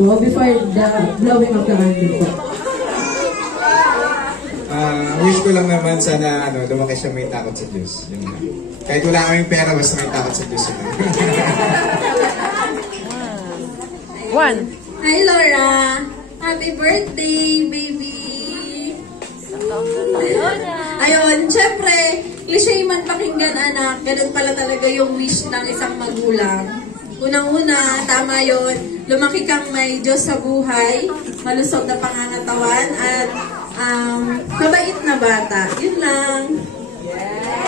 po before the blowing of the candle po? Wish ko lang naman sana lumaki siya may takot sa Diyos. Yun lang. Kahit wala kaming pera, basta may takot sa Diyos. One. Hi Laura! Happy birthday, baby! Ayun, syempre, cliche man pakinggan anak, ganun pala talaga yung wish ng isang magulang. Unang-una, tama yun, lumaki kang may Diyos sa buhay, malusog na pangangatawan, at mabait na bata. Yun lang. Yeah.